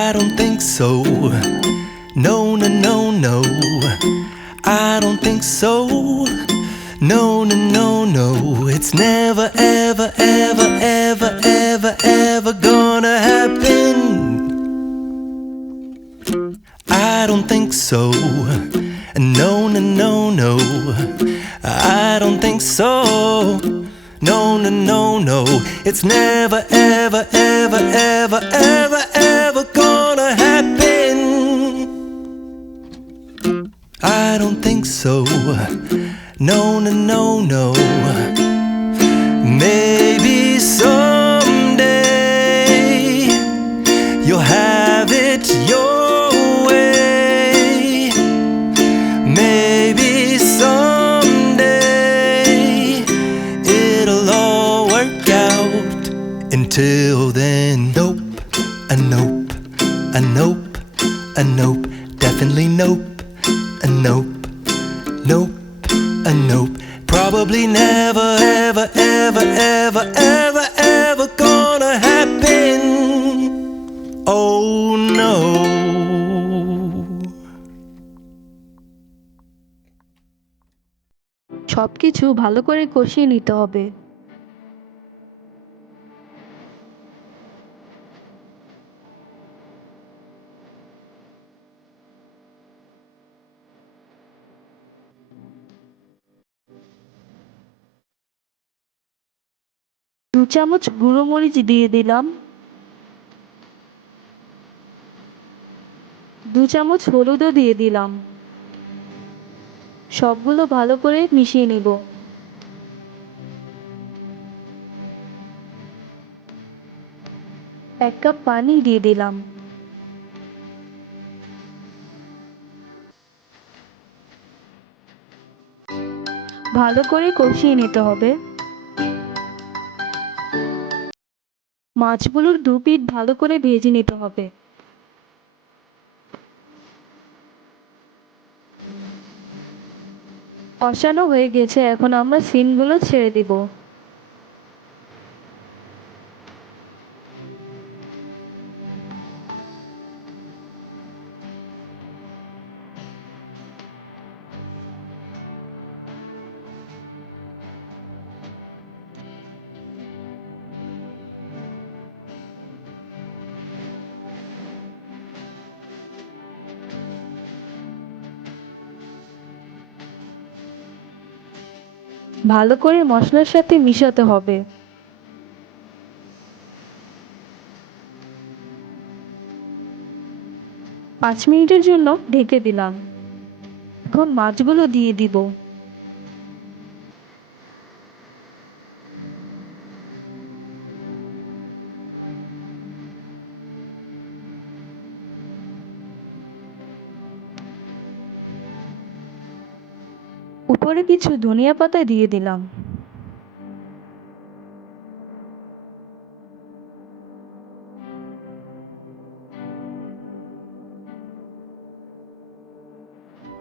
I don't think so. No, no, no, no. I don't think so. No, no, no, no. It's never, ever, ever, ever, ever, ever gonna happen. I don't think so. No, no, no, no. I don't think so. No, no, no, no. It's never, ever, ever, ever, ever, ever gonna happen. I don't think so. No, no, no, no. Maybe someday you'll have it your way. Maybe someday it'll all work out. Until then, nope, a nope, a nope, a nope, definitely nope, a nope, nope, a nope. Probably never, ever, ever, ever, ever, ever gonna happen. Oh no. সবকিছু ভালো করে কষিয়ে নিতে হবে। দু চামচ গুঁড়ো মরিচ দিয়ে দিলাম, 2 চামচ হলুদও দিয়ে দিলাম। সবগুলো ভালো করে মিশিয়ে নিব। 1 কাপ পানি দিয়ে দিলাম। ভালো করে কষিয়ে নিতে হবে। মাছগুলোর 2 পিঠ ভালো করে ভেজে নিতে হবে। কষানো হয়ে গেছে, এখন আমরা সিমগুলো ছেড়ে দিব। ভালো করে মশলার সাথে মিশাতে হবে। 5 মিনিটের জন্য ঢেকে দিলাম। এখন মাছগুলো দিয়ে দিব। উপরে কিছু ধনিয়া পাতা দিয়ে দিলাম।